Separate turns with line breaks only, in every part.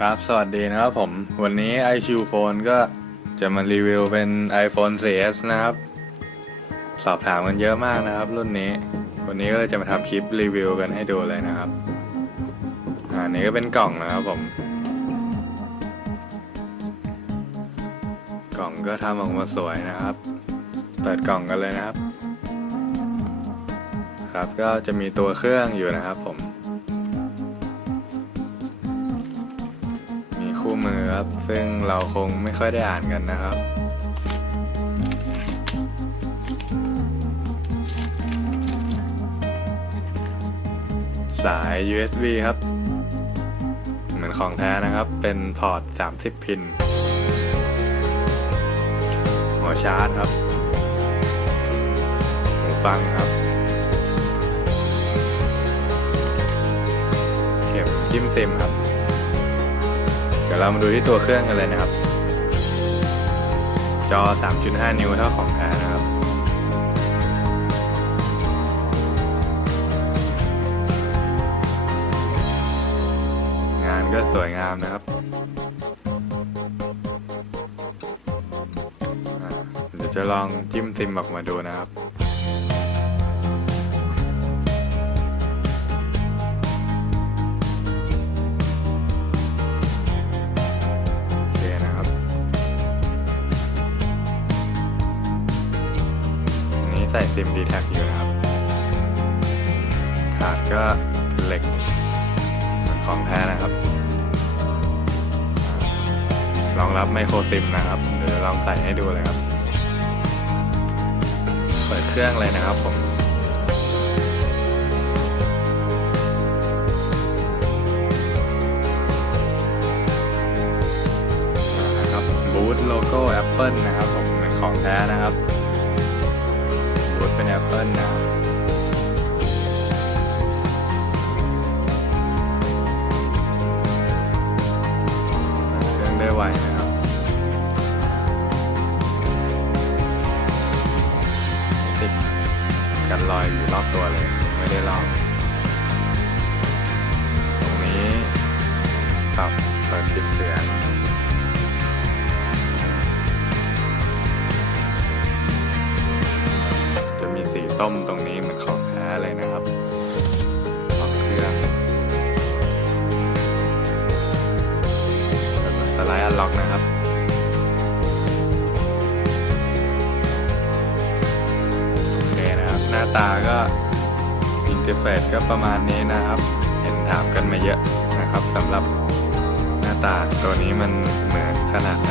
ครับ สวัสดีนะครับผม วันนี้ iQOO Phone ก็จะมารีวิวเป็น iPhone 4S นะครับ สอบถามกันเยอะมากนะครับ รุ่นนี้ วันนี้ก็เลยจะมาทำคลิปรีวิวกันให้ดูเลยนะครับอ่านี่ก็เป็นกล่องนะครับผม กล่องก็ทำออกมาสวยนะครับ เปิดกล่องกันเลยนะครับ ครับก็จะมีตัวเครื่องอยู่นะครับผม มือครับ ซึ่งเราคงไม่ค่อยได้อ่านกันนะครับ สาย USB ครับ เหมือนของแท้นะครับ เป็นพอร์ต 30 พิน หัวชาร์จครับ หูฟังครับ เข็มจิ้มซิมครับ เดี๋ยวเรามาดูที่ตัวเครื่องกันเลยนะครับ จอ 3.5 นิ้วเท่าของแท้นะครับ งานก็สวยงามนะครับเดี๋ยวจะลองจิ้มซิมออกมาดูนะครับ ใส่ซิมดีแท็กอยู่นะครับถาดก็เป็นเหล็กเหมือนของแท้นะครับ รองรับไมโครซิมนะครับ เดี๋ยวลองใส่ให้ดูเลยครับ เปิดเครื่องเลยนะครับผมนะครับบูธโลโก้ Apple นะครับผมเป็นของแท้นะครับ บูธเป็น Apple นะครับเปิดเครื่องได้ไวนะครับ ติดกันลอยอยู่รอบตัวเลย ไม่ได้ลอก ส้มตรงนี้เหมือนของแท้เลยนะครับล็อกเครื่องแล้วก็สไลด์อันล็อกนะครับโอเคนะครับ หน้าตาก็อินเทอร์เฟซก็ประมาณนี้นะครับ เห็นถามกันมาเยอะนะครับสำหรับหน้าตาตัวนี้มันเหมือนขนาดไหน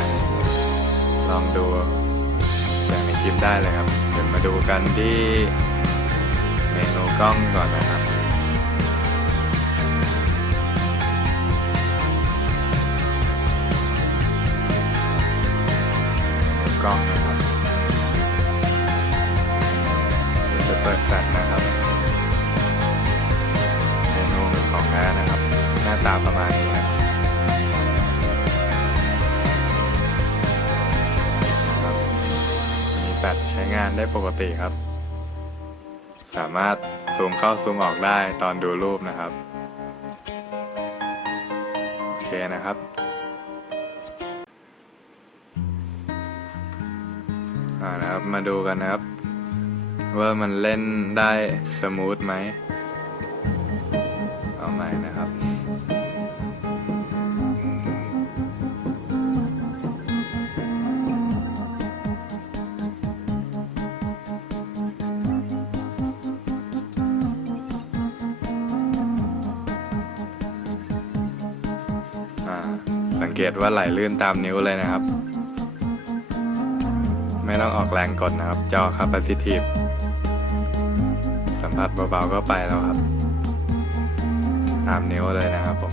ลองดูอย่างในคลิปได้เลยครับ เดี๋ยวมาดูกันที่ เมนูกล้องก่อนนะครับ กล้องนะครับเดี๋ยวจะเปิดแฟลชนะครับ เมนูเป็นของแท้นะครับ หน้าตาประมาณนี้นะครับครับมีแฟลชใช้งานได้ปกติครับ สามารถซูมเข้าซูมออกได้ตอนดูรูปนะครับ โอเคนะครับอ่านะครับ มาดูกันนะครับ ว่ามันเล่นได้สมูทไหมาสังเกตว่าไหลลื่นตามนิ้วเลยนะครับ ไม่ต้องออกแรงกดนะครับ จอคาปาซิทีฟสัมผัสเบาๆก็ไปแล้วครับ ตามนิ้วเลยนะครับผม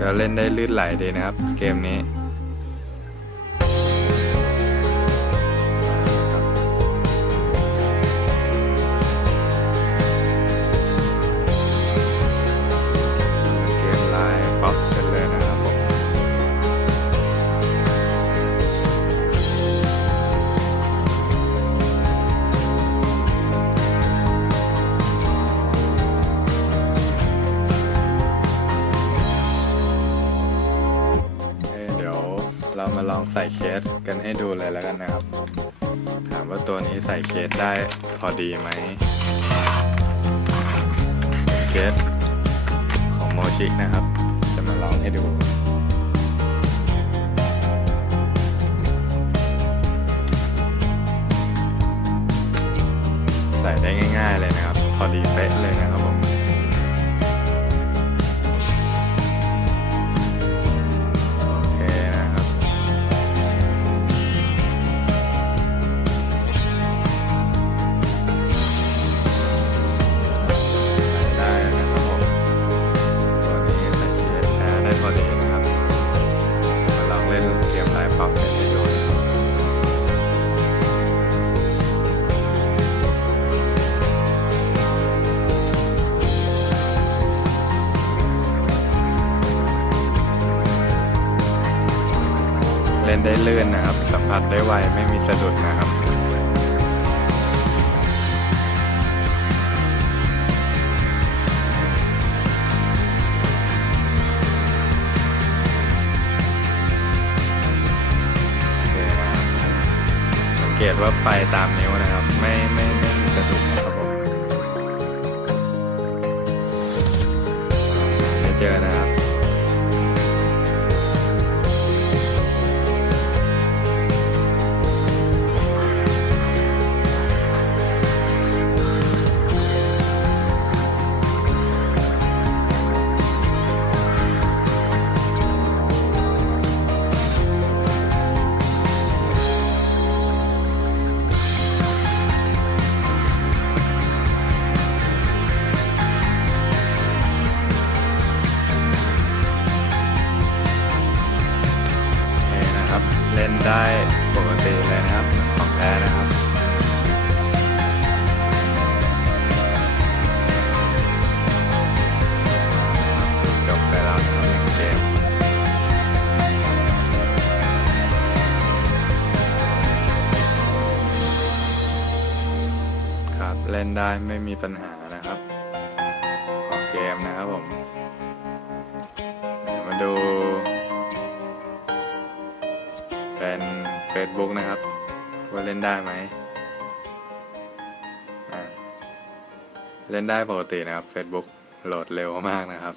ก็เล่นได้ลื่นไหลดีนะครับ เกมนี้ ใส่เคสกันให้ดูเลยแล้วกันนะครับ ถามว่าตัวนี้ใส่เคสได้พอดีไหมเคสของโมชิกนะครับ จะมาลองให้ดูใส่ได้ง่าย ๆ เลยนะครับ พอดีเป๊ะเลยนะครับ ได้ลื่นนะครับ สัมผัสได้ไวไม่มีสะดุดนะครับเคนะครับสังเกตว่าไปตามนิ้วนะครับ ไม่ไม่ไม่มีสะดุดนะครับผมไม่เจอนะครับ เกมครับ เล่นได้ไม่มีปัญหานะครับออกเกมนะครับผมเดี๋ยวมาดู เป็น Facebook นะครับ ว่าเล่นได้ไหมเล่นได้ปกตินะครับ Facebook โหลดเร็วมากนะครับ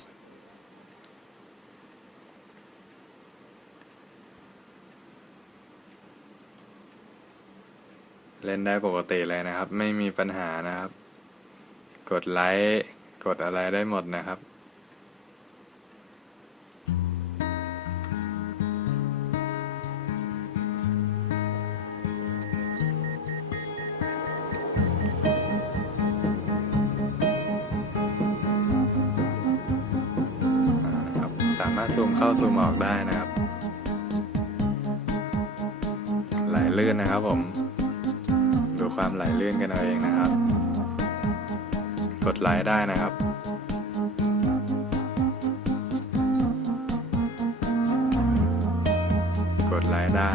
เล่นได้ปกติเลยนะครับ ไม่มีปัญหานะครับ กดไลค์กดอะไรได้หมดนะครับสามารถซูมเข้าซูมออกได้นะครับ ไหลลื่นนะครับผม ความไหลลื่นกันเอาเองนะครับ กดไลค์ได้นะครับ กดไลค์ได้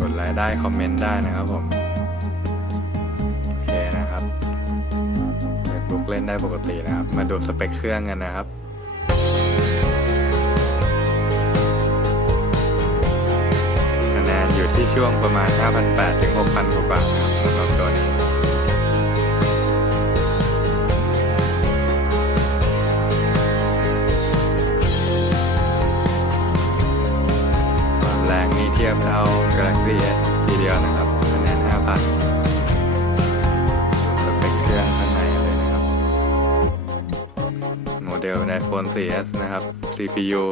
กดไลค์ได้คอมเมนต์ได้นะครับผม โอเคนะครับ Facebook เล่นได้ปกตินะครับ มาดูสเปคเครื่องกันนะครับ อยู่ที่ช่วงประมาณ 5,800 ถึง 6,000 กว่าๆนะครับสำหรับตัวนี้ ความแรงนี้เทียบเท่า Galaxy S ทีเดียวนะครับคะแนน5,000สเปคเครื่องข้างในเลยนะครับ โมเดล iPhone 4S นะครับ CPU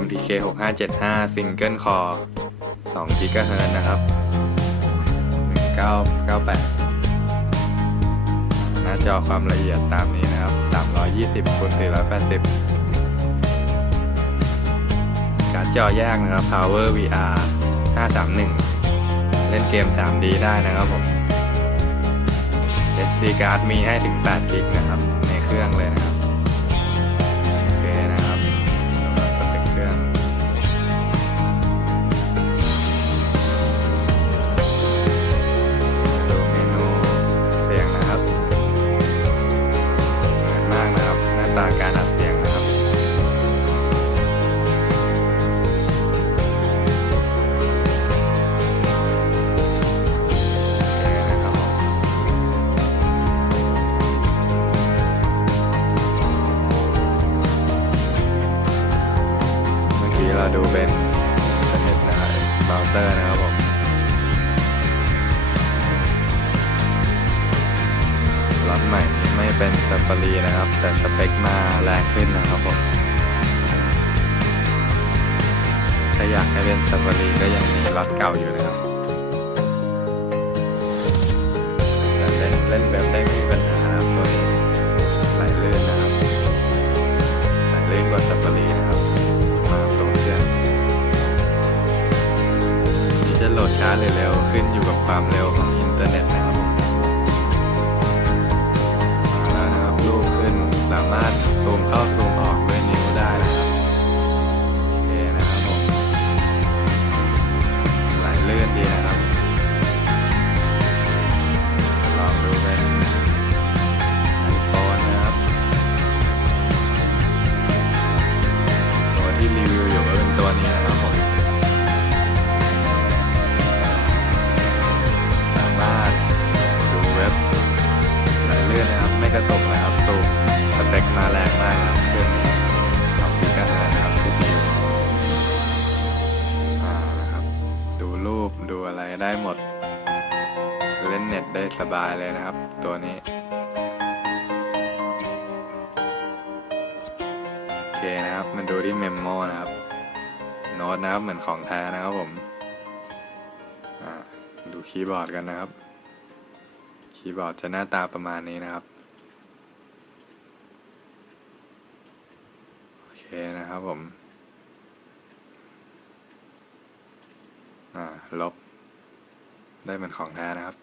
MTK 6575 Single Core 2 GHz นะครับ 1998 หน้าจอความละเอียดตามนี้นะครับ 320คูณ480 การจอแยกนะครับ Power VR 531 เล่นเกม 3D ได้นะครับผม SD card มีให้ถึง8กิกนะครับ ในเครื่องเลยนะี้เราดูเป็นสเต็นะครับเบลเตอร์นะครับผมรถใหม่นี้ไม่เป็นซาฟารีนะครับ แต่สเปคมาแรงขึ้นนะครับผมถ้าอยากให้เป็นซาฟารีก็ยังมีรถเก่าอยู่นะครับเล่นเล่นแบบเล่น นนะครับไม่กระตกนะครับตูมสเปคมาแรงมากครับเครื่องนี้สองปีกันนะครับที่ดีอ่านะครับ ดูรูปดูอะไรได้หมด เล่นเน็ตได้สบายเลยนะครับ ตัวนี้โอเคนะครับมาดูที่เมมโมนะครับโน้ตนะครับเหมือนของแท้นะครับผมดูคีย์บอร์ดกันนะครับ คีย์บอร์ดจะหน้าตาประมาณนี้นะครับ โอเค นะครับผม อ่า ลบ ได้เหมือนของแท้นะครับ